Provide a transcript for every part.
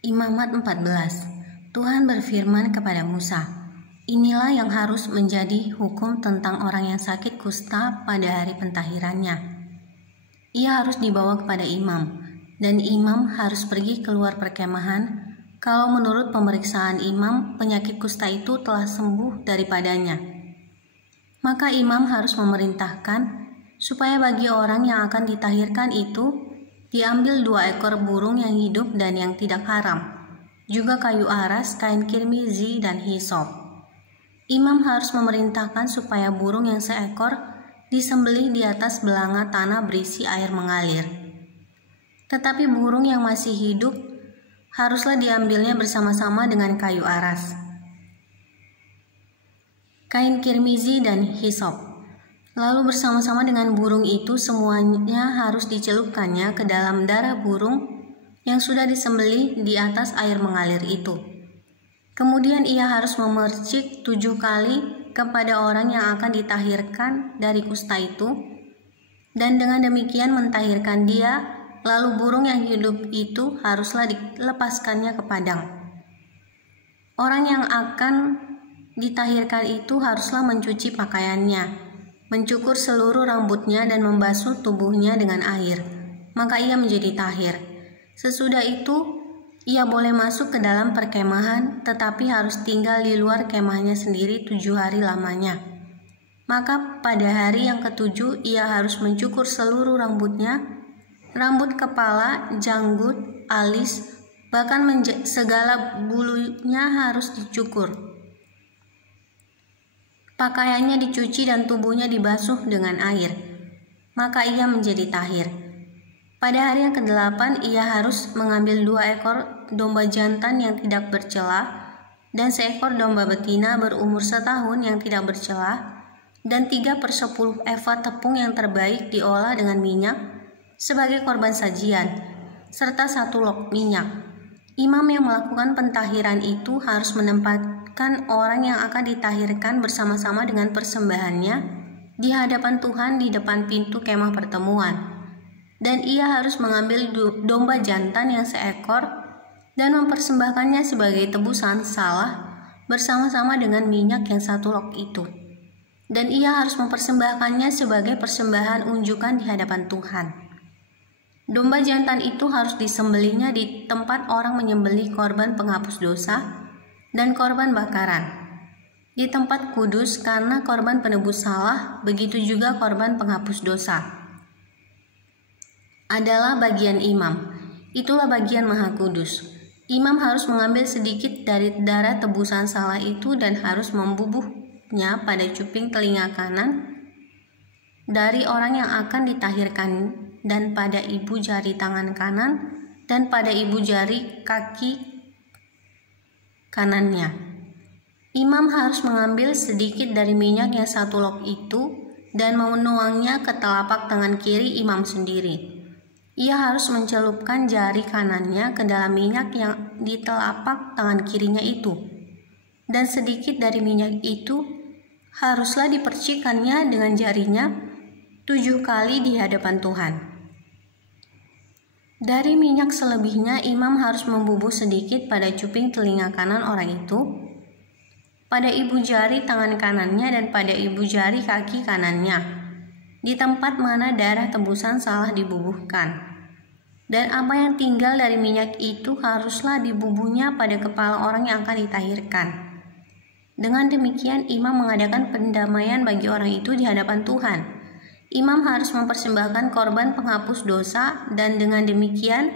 Imamat 14. Tuhan berfirman kepada Musa, "Inilah yang harus menjadi hukum tentang orang yang sakit kusta pada hari pentahirannya. Ia harus dibawa kepada imam, dan imam harus pergi keluar perkemahan kalau menurut pemeriksaan imam penyakit kusta itu telah sembuh daripadanya. Maka imam harus memerintahkan supaya bagi orang yang akan ditahirkan itu diambil 2 ekor burung yang hidup dan yang tidak haram, juga kayu aras, kain kirmizi, dan hisop. Imam harus memerintahkan supaya burung yang seekor disembelih di atas belanga tanah berisi air mengalir. Tetapi burung yang masih hidup haruslah diambilnya bersama-sama dengan kayu aras, kain kirmizi, dan hisop. Lalu bersama-sama dengan burung itu semuanya harus dicelupkannya ke dalam darah burung yang sudah disembelih di atas air mengalir itu. Kemudian ia harus memercik 7 kali kepada orang yang akan ditahirkan dari kusta itu, dan dengan demikian mentahirkan dia. Lalu burung yang hidup itu haruslah dilepaskannya ke padang. Orang yang akan ditahirkan itu haruslah mencuci pakaiannya, mencukur seluruh rambutnya, dan membasuh tubuhnya dengan air, maka ia menjadi tahir. Sesudah itu ia boleh masuk ke dalam perkemahan, tetapi harus tinggal di luar kemahnya sendiri 7 hari lamanya. Maka pada hari yang ke-7 ia harus mencukur seluruh rambutnya, rambut kepala, janggut, alis, bahkan segala bulunya harus dicukur. Pakaiannya dicuci dan tubuhnya dibasuh dengan air, maka ia menjadi tahir. Pada hari yang ke-8 ia harus mengambil 2 ekor domba jantan yang tidak bercela, dan seekor domba betina berumur 1 tahun yang tidak bercela, dan 3/10 eva tepung yang terbaik diolah dengan minyak sebagai korban sajian, serta 1 log minyak. Imam yang melakukan pentahiran itu harus menempatkan orang yang akan ditahirkan bersama-sama dengan persembahannya di hadapan Tuhan di depan pintu kemah pertemuan. Dan ia harus mengambil domba jantan yang seekor dan mempersembahkannya sebagai tebusan salah bersama-sama dengan minyak yang 1 log itu. Dan ia harus mempersembahkannya sebagai persembahan unjukan di hadapan Tuhan. Domba jantan itu harus disembelihnya di tempat orang menyembelih korban penghapus dosa dan korban bakaran, di tempat kudus, karena korban penebus salah, begitu juga korban penghapus dosa adalah bagian imam. Itulah bagian maha kudus. Imam harus mengambil sedikit dari darah tebusan salah itu dan harus membubuhnya pada cuping telinga kanan dari orang yang akan ditahirkan, dan pada ibu jari tangan kanan, dan pada ibu jari kaki kanannya. Imam harus mengambil sedikit dari minyak yang 1 log itu dan menuangnya ke telapak tangan kiri imam sendiri. Ia harus mencelupkan jari kanannya ke dalam minyak yang di telapak tangan kirinya itu, dan sedikit dari minyak itu haruslah dipercikannya dengan jarinya 7 kali di hadapan Tuhan. Dari minyak selebihnya imam harus membubuh sedikit pada cuping telinga kanan orang itu, pada ibu jari tangan kanannya, dan pada ibu jari kaki kanannya, di tempat mana darah tebusan salah dibubuhkan. Dan apa yang tinggal dari minyak itu haruslah dibubuhnya pada kepala orang yang akan ditahirkan. Dengan demikian imam mengadakan pendamaian bagi orang itu di hadapan Tuhan. Imam harus mempersembahkan korban penghapus dosa, dan dengan demikian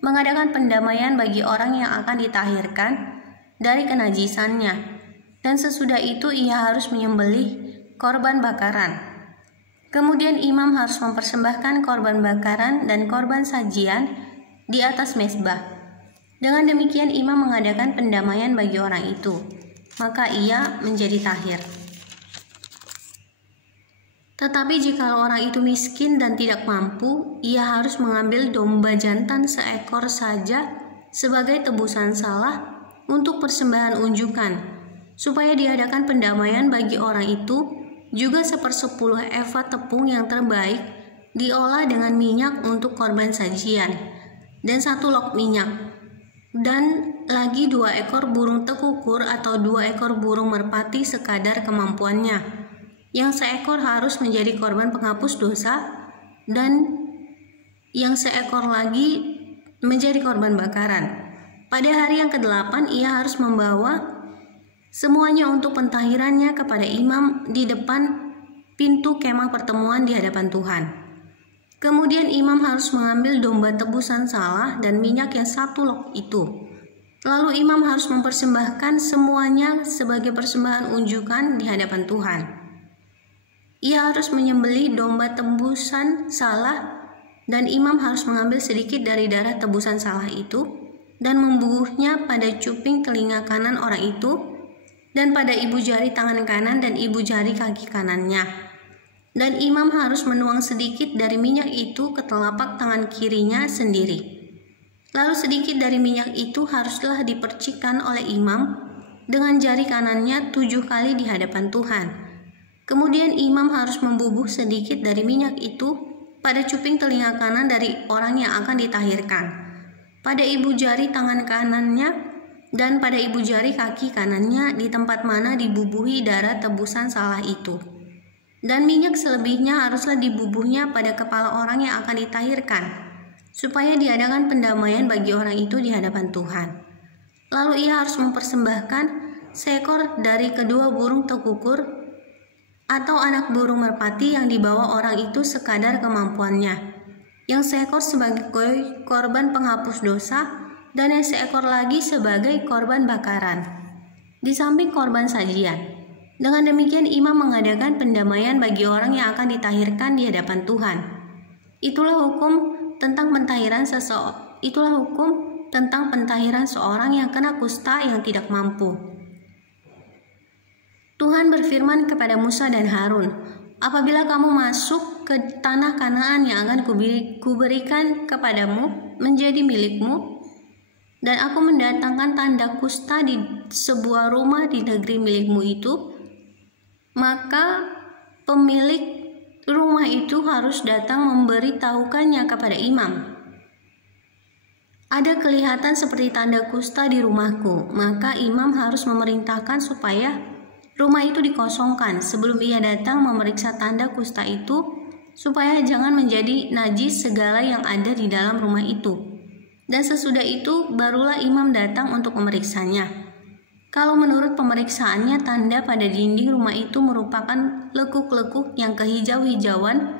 mengadakan pendamaian bagi orang yang akan ditahirkan dari kenajisannya. Dan sesudah itu ia harus menyembelih korban bakaran. Kemudian imam harus mempersembahkan korban bakaran dan korban sajian di atas mezbah. Dengan demikian imam mengadakan pendamaian bagi orang itu, maka ia menjadi tahir. Tetapi jika orang itu miskin dan tidak mampu, ia harus mengambil domba jantan seekor saja sebagai tebusan salah untuk persembahan unjukan, supaya diadakan pendamaian bagi orang itu, juga 1/10 eva tepung yang terbaik diolah dengan minyak untuk korban sajian, dan 1 log minyak. dan lagi 2 ekor burung tekukur atau 2 ekor burung merpati sekadar kemampuannya, yang seekor harus menjadi korban penghapus dosa dan yang seekor lagi menjadi korban bakaran. Pada hari yang ke-8 ia harus membawa semuanya untuk pentahirannya kepada imam di depan pintu kemah pertemuan di hadapan Tuhan. Kemudian imam harus mengambil domba tebusan salah dan minyak yang 1 log itu. Lalu imam harus mempersembahkan semuanya sebagai persembahan unjukan di hadapan Tuhan. Ia harus menyembelih domba tebusan salah dan imam harus mengambil sedikit dari darah tebusan salah itu dan membubuhnya pada cuping telinga kanan orang itu dan pada ibu jari tangan kanan dan ibu jari kaki kanannya. Dan imam harus menuang sedikit dari minyak itu ke telapak tangan kirinya sendiri. Lalu sedikit dari minyak itu haruslah dipercikkan oleh imam dengan jari kanannya 7 kali di hadapan Tuhan. Kemudian imam harus membubuh sedikit dari minyak itu pada cuping telinga kanan dari orang yang akan ditahirkan, pada ibu jari tangan kanannya dan pada ibu jari kaki kanannya di tempat mana dibubuhi darah tebusan salah itu. Dan minyak selebihnya haruslah dibubuhnya pada kepala orang yang akan ditahirkan, supaya diadakan pendamaian bagi orang itu di hadapan Tuhan. Lalu ia harus mempersembahkan seekor dari kedua burung tekukur atau anak burung merpati yang dibawa orang itu sekadar kemampuannya, yang seekor sebagai korban penghapus dosa dan yang seekor lagi sebagai korban bakaran, di samping korban sajian. Dengan demikian imam mengadakan pendamaian bagi orang yang akan ditahirkan di hadapan Tuhan. Itulah hukum tentang pentahiran seorang yang kena kusta yang tidak mampu. Tuhan berfirman kepada Musa dan Harun, "Apabila kamu masuk ke tanah Kanaan yang akan kuberikan kepadamu menjadi milikmu, dan aku mendatangkan tanda kusta di sebuah rumah di negeri milikmu itu, maka pemilik rumah itu harus datang memberitahukannya kepada imam. Ada kelihatan seperti tanda kusta di rumahku, maka imam harus memerintahkan supaya rumah itu dikosongkan sebelum ia datang memeriksa tanda kusta itu, supaya jangan menjadi najis segala yang ada di dalam rumah itu. Dan sesudah itu barulah imam datang untuk memeriksanya. Kalau menurut pemeriksaannya tanda pada dinding rumah itu merupakan lekuk-lekuk yang kehijau-hijauan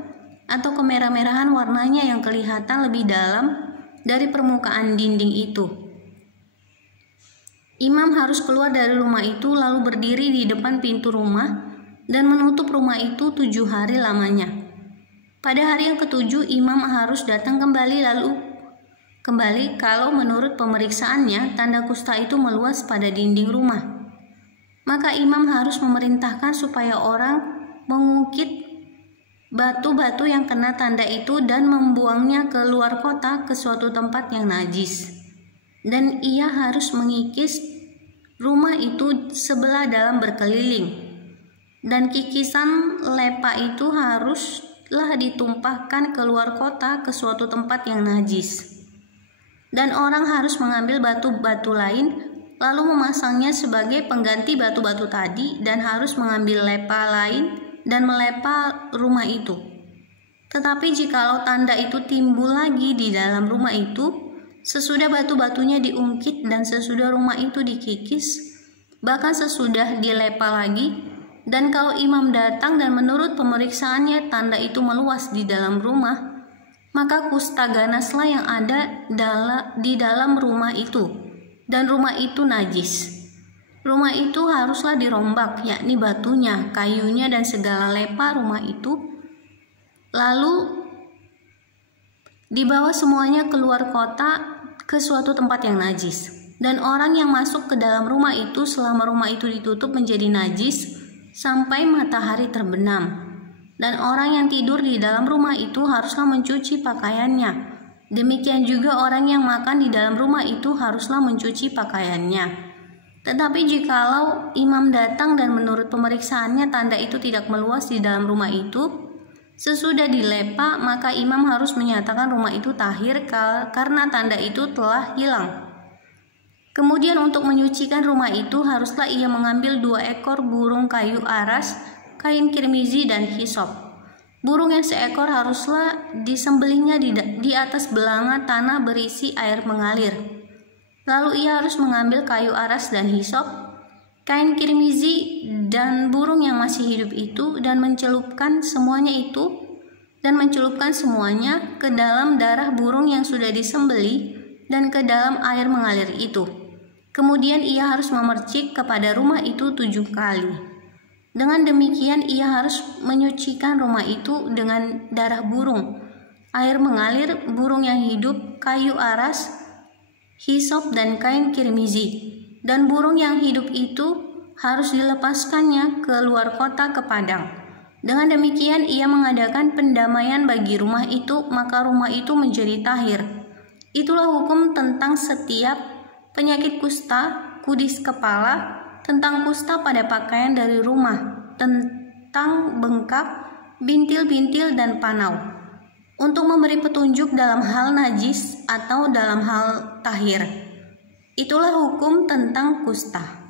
atau kemerah-merahan warnanya yang kelihatan lebih dalam dari permukaan dinding itu, imam harus keluar dari rumah itu lalu berdiri di depan pintu rumah dan menutup rumah itu 7 hari lamanya. Pada hari yang ke-7 imam harus datang kembali kalau menurut pemeriksaannya tanda kusta itu meluas pada dinding rumah. Maka imam harus memerintahkan supaya orang mengungkit batu-batu yang kena tanda itu dan membuangnya ke luar kota ke suatu tempat yang najis. Dan ia harus mengikis rumah itu sebelah dalam berkeliling. Dan kikisan lepa itu haruslah ditumpahkan ke luar kota ke suatu tempat yang najis. Dan orang harus mengambil batu-batu lain lalu memasangnya sebagai pengganti batu-batu tadi dan harus mengambil lepa lain dan melepa rumah itu. Tetapi jikalau tanda itu timbul lagi di dalam rumah itu, sesudah batu-batunya diungkit dan sesudah rumah itu dikikis, bahkan sesudah dilepa lagi, dan kalau imam datang dan menurut pemeriksaannya tanda itu meluas di dalam rumah, maka kusta ganaslah yang ada di dalam rumah itu, dan rumah itu najis. Rumah itu haruslah dirombak, yakni batunya, kayunya, dan segala lepa rumah itu, lalu dibawa semuanya keluar kota ke suatu tempat yang najis. Dan orang yang masuk ke dalam rumah itu selama rumah itu ditutup menjadi najis sampai matahari terbenam. Dan orang yang tidur di dalam rumah itu haruslah mencuci pakaiannya. Demikian juga orang yang makan di dalam rumah itu haruslah mencuci pakaiannya. Tetapi jikalau imam datang dan menurut pemeriksaannya tanda itu tidak meluas di dalam rumah itu, sesudah dilepa, maka imam harus menyatakan rumah itu tahir karena tanda itu telah hilang. Kemudian untuk menyucikan rumah itu haruslah ia mengambil 2 ekor burung kayu aras, kain kirmizi dan hisop. Burung yang seekor haruslah disembelihnya di atas belanga tanah berisi air mengalir. Lalu ia harus mengambil kayu aras dan hisop, kain kirmizi dan burung yang masih hidup itu dan mencelupkan semuanya ke dalam darah burung yang sudah disembelih dan ke dalam air mengalir itu. Kemudian ia harus memercik kepada rumah itu 7 kali. Dengan demikian ia harus menyucikan rumah itu dengan darah burung, air mengalir, burung yang hidup, kayu aras, hisop dan kain kirmizi. Dan burung yang hidup itu harus dilepaskannya ke luar kota ke padang. Dengan demikian ia mengadakan pendamaian bagi rumah itu, maka rumah itu menjadi tahir. Itulah hukum tentang setiap penyakit kusta, kudis kepala, tentang kusta pada pakaian dari rumah, tentang bengkak, bintil-bintil dan panau, untuk memberi petunjuk dalam hal najis atau dalam hal tahir. Itulah hukum tentang kusta.